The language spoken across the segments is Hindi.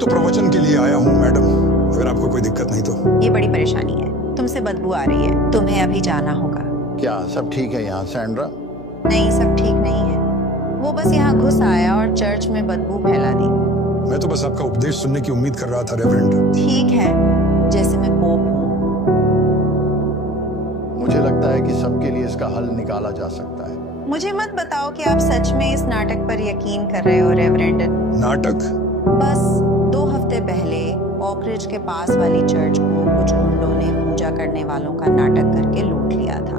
तो प्रवचन के लिए आया हूँ मैडम, अगर आपको कोई दिक्कत नहीं तो। ये बड़ी परेशानी है, तुमसे बदबू आ रही है, तुम्हें अभी जाना होगा। क्या सब ठीक है यहाँ सैंड्रा? नहीं, सब ठीक नहीं है। वो बस यहाँ घुस आया और चर्च में बदबू फैला दी। मैं तो बस आपका उपदेश सुनने की उम्मीद कर रहा था रेवरेंड। ठीक है, जैसे मैं पोप हूँ। मुझे लगता है कि सबके लिए इसका हल निकाला जा सकता है। मुझे मत बताओ कि आप सच में इस नाटक पर यकीन कर रहे हो रेवरेंड। नाटक? बस 2 हफ्ते पहले ऑकरिज के पास वाली चर्च को कुछ गुंडों ने पूजा करने वालों का नाटक करके लूट लिया था।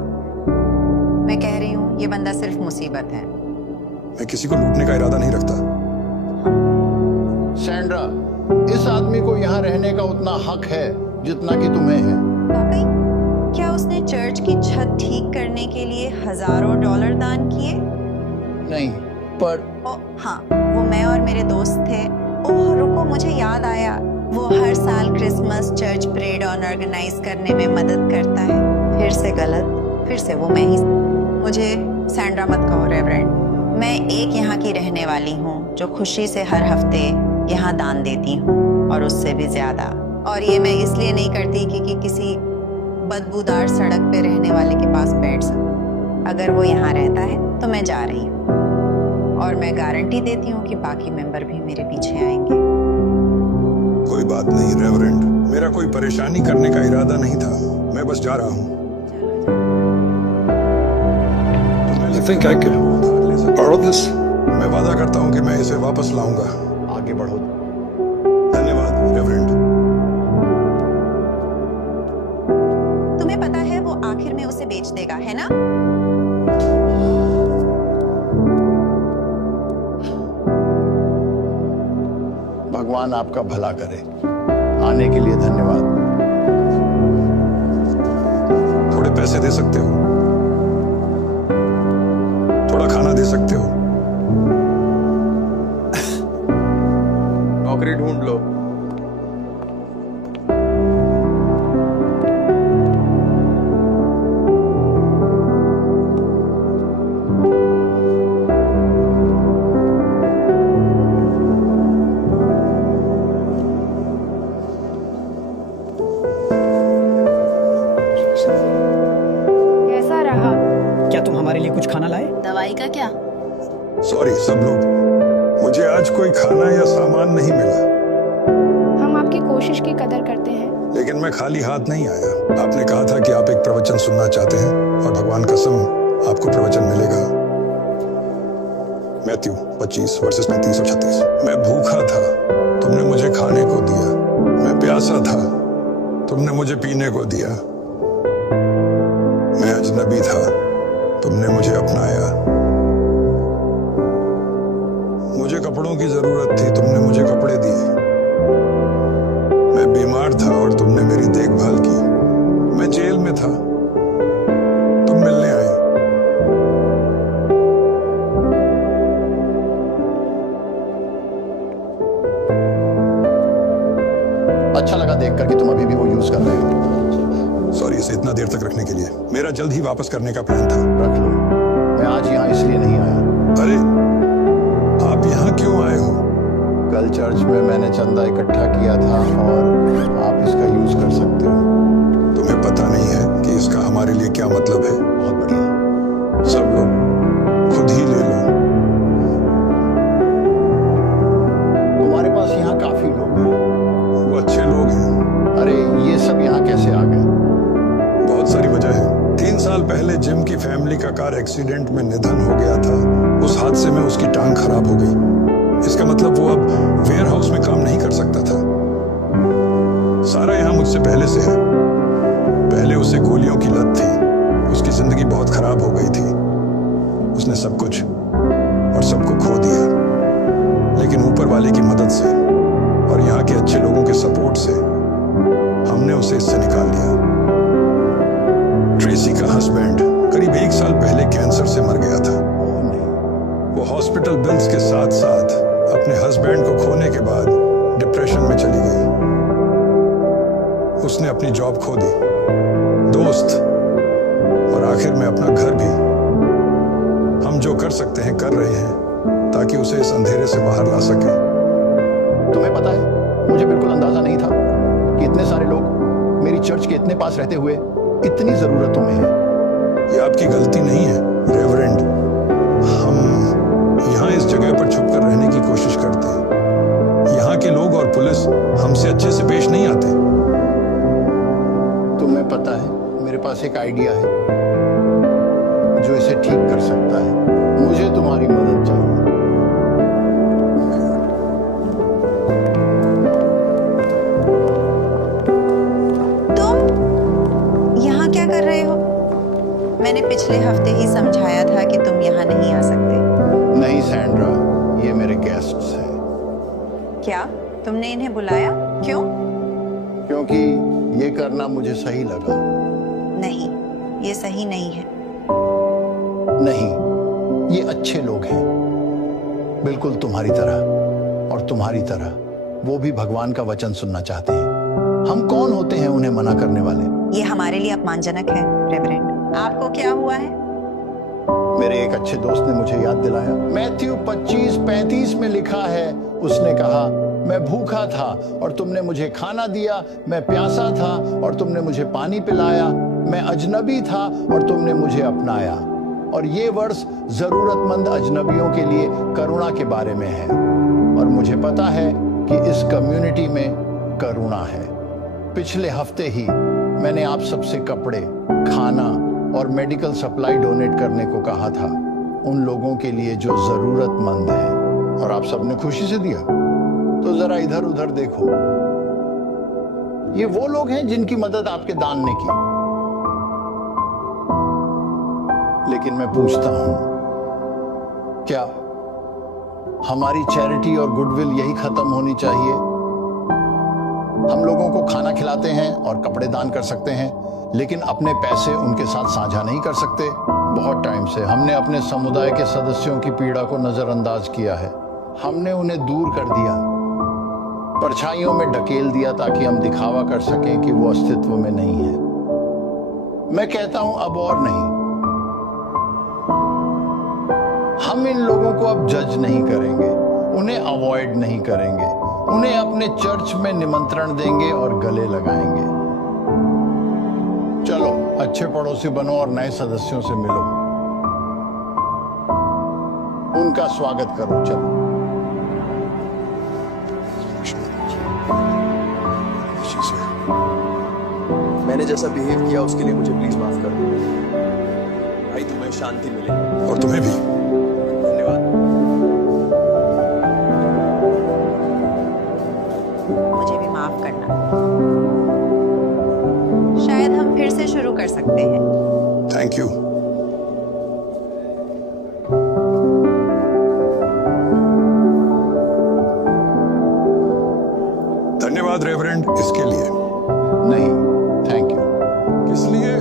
मैं कह रही हूँ ये बंदा सिर्फ मुसीबत है। मैं किसी को लूटने का इरादा नहीं रखता। सैंड्रा, इस आदमी को यहाँ रहने का उतना हक है जितना कि तुम्हें है। वाकई? क्या उसने चर्च की छत ठीक करने के लिए हजारों डॉलर दान किए? नहीं, पर हाँ, वो मैं और मेरे दोस्त थे। ओह रुको, मुझे याद आया, वो हर साल क्रिसमस चर्च परेड ऑर्गेनाइज करने में मदद करता है। फिर से गलत, फिर से वो मैं ही। मुझे सैंड्रा मत कहो रेवरेंड। मैं एक यहाँ की रहने वाली हूँ जो खुशी से हर हफ्ते यहाँ दान देती हूँ, और उससे भी ज्यादा। और ये मैं इसलिए नहीं करती कि किसी बदबूदार सड़क पे रहने वाले के पास बैठ सकूं। अगर वो यहाँ रहता है तो मैं जा रही हूँ, और मैं गारंटी देती हूँ कि बाकी मेंबर भी मेरे पीछे आएंगे। कोई बात नहीं रेवरेंड, मेरा कोई परेशानी करने का इरादा नहीं था, मैं बस जा रहा हूँ। I think I could borrow this. मैं वादा करता हूँ कि मैं इसे वापस लाऊंगा। आगे बढ़ो। धन्यवाद रेवरेंड। तुम्हें पता है वो आखिर में उसे बेच देगा, है ना? भगवान आपका भला करे। आने के लिए धन्यवाद। थोड़े पैसे दे सकते हो? थोड़ा खाना दे सकते हो? नौकरी ढूंढ लो। कैसा रहा? क्या तुम हमारे लिए कुछ खाना लाए? दवाई का क्या? सॉरी सब लोग, मुझे आज कोई खाना या सामान नहीं मिला। हम आपकी कोशिश की कदर करते हैं। लेकिन मैं खाली हाथ नहीं आया। आपने कहा था कि आप एक प्रवचन सुनना चाहते हैं, और भगवान कसम आपको प्रवचन मिलेगा। मैथ्यू 25 वर्सेस 35 और 36। मैं भूखा था, तुमने मुझे खाने को दिया। मैं प्यासा था, तुमने मुझे पीने को दिया। मैं अजनबी था, तुमने मुझे अपनाया। मुझे कपड़ों की जरूरत थी, तुमने मुझे कपड़े दिए। मैं बीमार था और तुमने मेरी देखभाल की। मैं जेल में था, तुम मिलने आए। अच्छा लगा देखकर कि तुम अभी भी वो यूज कर रहे हो। सॉरी इसे इतना देर तक रखने के लिए। मेरा जल्द ही वापस करने का प्लान था। रख लो। मैं आज यहाँ इसलिए नहीं आया। अरे आप यहाँ क्यों आए हो? कल चर्च में मैंने चंदा इकट्ठा किया था और आप इसका यूज कर सकते हो। तुम्हें पता नहीं है कि इसका हमारे लिए क्या मतलब है। बहुत बढ़िया। सब लोग खुद ही ले लो। तुम्हारे पास यहाँ काफी लोग हैं। वो अच्छे लोग हैं। अरे ये सब यहाँ कैसे आ गए? बहुत सारी वजह है। 3 साल पहले जिम की फैमिली का कार एक्सीडेंट में निधन हो गया था। उस हादसे में उसकी टांग खराब हो गई। इसका मतलब वो अब वेयर हाउस में काम नहीं कर सकता था। सारा यहाँ मुझसे पहले से है। पहले उसे गोलियों की लत थी, उसकी जिंदगी बहुत खराब हो गई थी। उसने सब कुछ और सबको खो दिया, लेकिन ऊपर वाले की मदद से और यहाँ के अच्छे लोगों के सपोर्ट से हमने उसे इससे निकाल लिया। ट्रेसी का हस्बैंड करीब 1 साल पहले कैंसर से मर गया था। वो हॉस्पिटल बिल्स के साथ साथ अपने हस्बैंड को खोने के बाद डिप्रेशन में चली गई। उसने अपनी जॉब खो दी, दोस्त और आखिर में अपना घर भी। हम जो कर सकते हैं कर रहे हैं ताकि उसे इस अंधेरे से बाहर ला सके। तुम्हें पता है मुझे बिल्कुल अंदाजा नहीं था कि इतने सारे लोग मेरी चर्च के इतने पास रहते हुए इतनी जरूरतों में हैं। ये आपकी गलती नहीं है रेवरेंड। हम यहाँ इस जगह पर छुप कर रहने की कोशिश करते हैं। यहाँ के लोग और पुलिस हमसे अच्छे से पेश नहीं आते। तुम्हें पता है, मेरे पास एक आइडिया है जो इसे ठीक कर सकता है। मुझे तुम्हारी मदद चाहिए। तुम यहाँ क्या कर रहे हो? मैंने पिछले हफ्ते ही समझाया था कि तुम यहाँ नहीं आ सकते। नहीं सैंड्रा, ये मेरे गेस्ट्स हैं। क्या तुमने इन्हें बुलाया? क्यों? क्योंकि ये करना मुझे सही लगा। नहीं, ये सही नहीं है। नहीं, ये अच्छे लोग हैं, बिल्कुल तुम्हारी तरह। और तुम्हारी तरह वो भी भगवान का वचन सुनना चाहते हैं। हम कौन होते हैं उन्हें मना करने वाले? ये हमारे लिए अपमानजनक है रेवरेंड। आपको क्या हुआ है? मेरे एक अच्छे दोस्त ने मुझे याद दिलाया। मैथ्यू 25:35 में लिखा है, उसने कहा, मैं भूखा था और तुमने मुझे खाना दिया, मैं प्यासा था और तुमने मुझे पानी पिलाया, मैं अजनबी था और तुमने मुझे अपनाया। और ये वर्ष जरूरतमंद अजनबियों के लिए करुणा के बारे में है। और मुझे पता है कि इस कम्युनिटी में करुणा है। पिछले हफ्ते ही मैंने आप सबसे कपड़े, खाना और मेडिकल सप्लाई डोनेट करने को कहा था, उन लोगों के लिए जो जरूरतमंद हैं। और आप सबने खुशी से दिया। तो जरा इधर उधर देखो, ये वो लोग हैं जिनकी मदद आपके दान ने की। लेकिन मैं पूछता हूं, क्या हमारी चैरिटी और गुडविल यही खत्म होनी चाहिए? हम लोगों को खाना खिलाते हैं और कपड़े दान कर सकते हैं, लेकिन अपने पैसे उनके साथ साझा नहीं कर सकते। बहुत टाइम से हमने अपने समुदाय के सदस्यों की पीड़ा को नजरअंदाज किया है। हमने उन्हें दूर कर दिया, परछाइयों में ढकेल दिया ताकि हम दिखावा कर सकें कि वो अस्तित्व में नहीं है। मैं कहता हूं अब और नहीं। हम इन लोगों को अब जज नहीं करेंगे, उन्हें अवॉइड नहीं करेंगे, उन्हें अपने चर्च में निमंत्रण देंगे और गले लगाएंगे। चलो अच्छे पड़ोसी बनो और नए सदस्यों से मिलो, उनका स्वागत करो। चलो। मैंने जैसा बिहेव किया उसके लिए मुझे प्लीज माफ कर दो भाई। तुम्हें शांति मिले। और तुम्हें भी। धन्यवाद। मुझे भी माफ करना। शायद हम फिर से शुरू कर सकते हैं। Thank you. धन्यवाद रेवरेंड इसके लिए। नहीं, थैंक यू। किस लिए?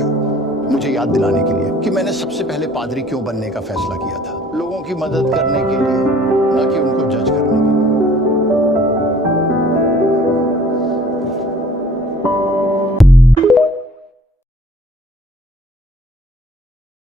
मुझे याद दिलाने के लिए कि मैंने सबसे पहले पादरी क्यों बनने का फैसला किया था। लोगों की मदद करने के लिए, न कि उनको जज करने के लिए।